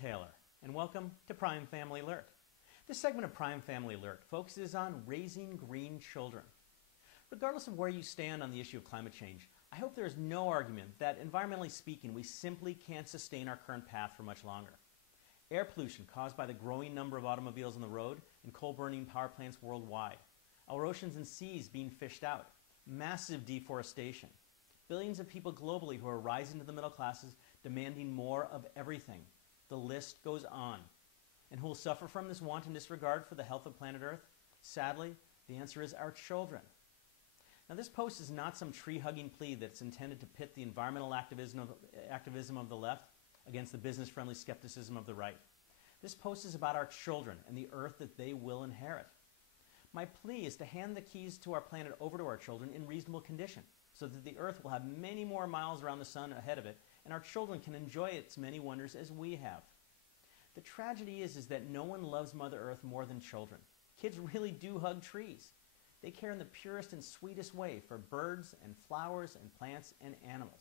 Taylor, and welcome to Prime Family Alert. This segment of Prime Family Alert focuses on raising green children. Regardless of where you stand on the issue of climate change, I hope there is no argument that, environmentally speaking, we simply can't sustain our current path for much longer. Air pollution caused by the growing number of automobiles on the road and coal-burning power plants worldwide, our oceans and seas being fished out, massive deforestation, billions of people globally who are rising to the middle classes demanding more of everything. The list goes on. And who will suffer from this wanton disregard for the health of planet Earth? Sadly, the answer is our children. Now, this post is not some tree-hugging plea that's intended to pit the environmental activism of the left against the business-friendly skepticism of the right. This post is about our children and the Earth that they will inherit. My plea is to hand the keys to our planet over to our children in reasonable condition, so that the Earth will have many more miles around the sun ahead of it, and our children can enjoy its many wonders as we have. The tragedy is that no one loves Mother Earth more than children. Kids really do hug trees. They care in the purest and sweetest way for birds and flowers and plants and animals.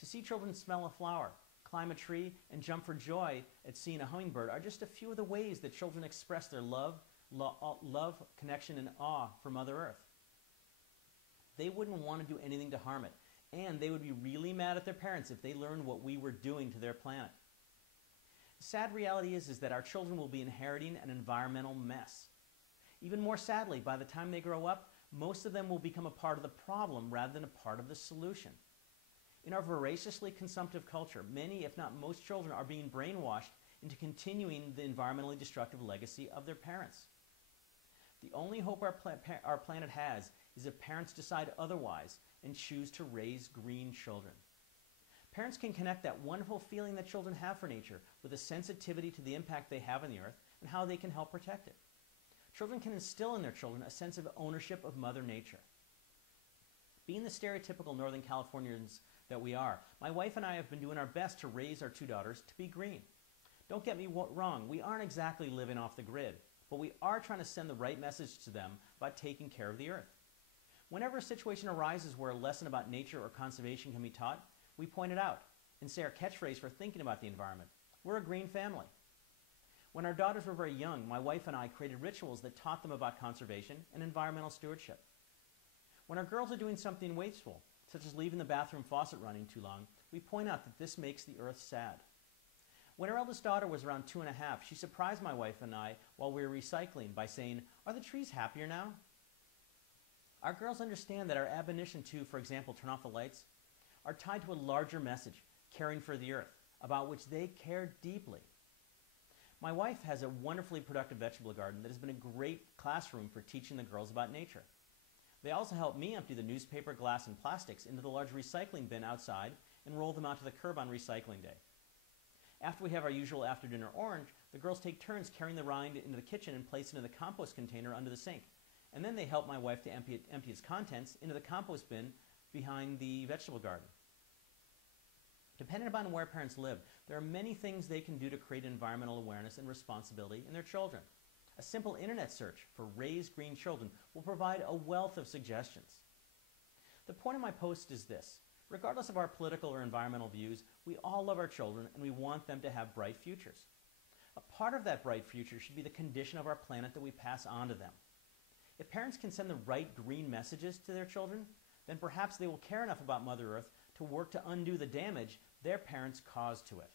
To see children smell a flower, climb a tree, and jump for joy at seeing a hummingbird are just a few of the ways that children express their love, connection, and awe for Mother Earth. They wouldn't want to do anything to harm it, and they would be really mad at their parents if they learned what we were doing to their planet. The sad reality is that our children will be inheriting an environmental mess. Even more sadly, by the time they grow up, most of them will become a part of the problem rather than a part of the solution. In our voraciously consumptive culture, many, if not most children, are being brainwashed into continuing the environmentally destructive legacy of their parents. The only hope our planet has is if parents decide otherwise and choose to raise green children. Parents can connect that wonderful feeling that children have for nature with a sensitivity to the impact they have on the Earth and how they can help protect it. Children can instill in their children a sense of ownership of Mother Nature. Being the stereotypical Northern Californians that we are, my wife and I have been doing our best to raise our two daughters to be green. Don't get me wrong, we aren't exactly living off the grid, but we are trying to send the right message to them about taking care of the Earth. Whenever a situation arises where a lesson about nature or conservation can be taught, we point it out and say our catchphrase for thinking about the environment: we're a green family. When our daughters were very young, my wife and I created rituals that taught them about conservation and environmental stewardship. When our girls are doing something wasteful, such as leaving the bathroom faucet running too long, we point out that this makes the Earth sad. When our eldest daughter was around 2.5, she surprised my wife and I while we were recycling by saying, "Are the trees happier now?" Our girls understand that our admonition to, for example, turn off the lights, are tied to a larger message, caring for the Earth, about which they care deeply. My wife has a wonderfully productive vegetable garden that has been a great classroom for teaching the girls about nature. They also help me empty the newspaper, glass, and plastics into the large recycling bin outside and roll them out to the curb on recycling day. After we have our usual after-dinner orange, the girls take turns carrying the rind into the kitchen and place it in the compost container under the sink. And then they help my wife to empty its contents into the compost bin behind the vegetable garden. Depending upon where parents live, there are many things they can do to create environmental awareness and responsibility in their children. A simple internet search for Raise Green Children will provide a wealth of suggestions. The point of my post is this: regardless of our political or environmental views, we all love our children and we want them to have bright futures. A part of that bright future should be the condition of our planet that we pass on to them. If parents can send the right green messages to their children, then perhaps they will care enough about Mother Earth to work to undo the damage their parents caused to it.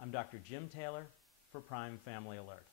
I'm Dr. Jim Taylor for Prime Family Alert.